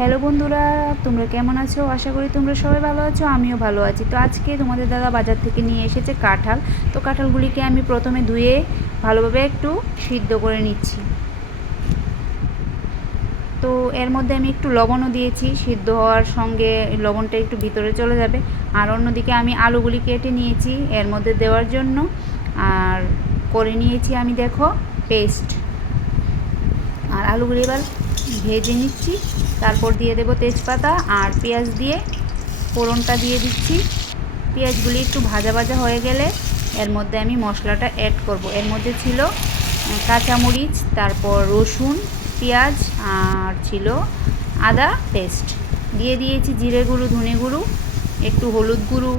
Hello বন্ধুরা, তোমরা কেমন আছো? আশা করি তোমরা সবাই ভালো আছো, আমিও ভালো আছি। তো আজকে তোমাদের দাদা বাজার থেকে নিয়ে এসেছে কাঁঠাল। তো কাঁঠালগুলিকে আমি প্রথমে ধুয়ে ভালোভাবে একটু সিদ্ধ করে নিচ্ছি। তো এর মধ্যে আমি একটু লবণও দিয়েছি, সিদ্ধ হওয়ার সঙ্গে লবণটা একটু ভিতরে চলে যাবে। আর অন্যদিকে আমি আলুগুলি কেটে নিয়েছি এর মধ্যে দেওয়ার জন্য, আর করে নিয়েছি আমি দেখো পেস্ট। আর আলুগুলি এবার ভেজে নিচ্ছি, তারপর দিয়ে দেব তেজপাতা আর পেঁয়াজ দিয়ে ফোড়নটা দিয়ে দিচ্ছি। পেঁয়াজগুলি একটু ভাজা ভাজা হয়ে গেলে এর মধ্যে আমি মশলাটা অ্যাড করব। এর মধ্যে ছিল কাঁচামরিচ, তারপর রসুন, পেঁয়াজ আর ছিল আদা পেস্ট। দিয়ে দিয়েছি জিরে গুঁড়ো, ধনে গুঁড়ো, একটু হলুদ গুঁড়ো,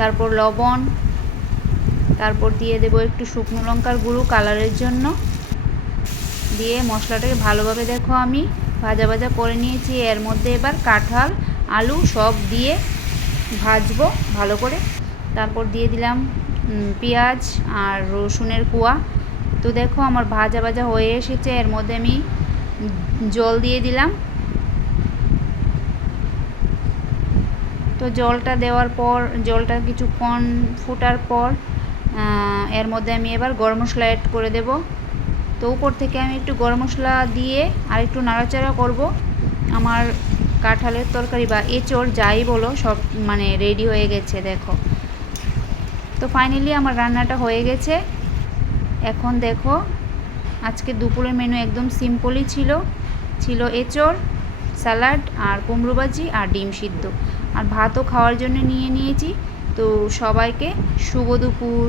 তারপর লবণ, তারপর দিয়ে দেব একটু শুকনো লঙ্কার গুঁড়ো কালারের জন্য। দিয়ে মশলাটাকে ভালোভাবে দেখো আমি ভাজা ভাজা করে নিয়েছি। এর মধ্যে এবার কাঁঠাল, আলু সব দিয়ে ভাজবো ভালো করে। তারপর দিয়ে দিলাম পেঁয়াজ আর রসুনের কোয়া। তো দেখো আমার ভাজা ভাজা হয়ে এসেছে। এর মধ্যে আমি জল দিয়ে দিলাম। তো জলটা দেওয়ার পর, জলটা কিছুক্ষণ ফোটার পর এর মধ্যে আমি এবার গরম মশলা অ্যাড করে দেব। তো উপর থেকে আমি একটু গরম মশলা দিয়ে আর একটু নাড়াচাড়া করব। আমার কাঁঠালের তরকারি বা এঁচোড় যাই বলো সব মানে রেডি হয়ে গেছে দেখো। তো ফাইনালি আমার রান্নাটা হয়ে গেছে। এখন দেখো আজকে দুপুরের মেনু একদম সিম্পলই ছিল এঁচোড়, স্যালাড আর কুমড়ো ভাজি আর ডিম সিদ্ধ। আর ভাতও খাওয়ার জন্য নিয়ে নিয়েছি। তো সবাইকে শুভ দুপুর।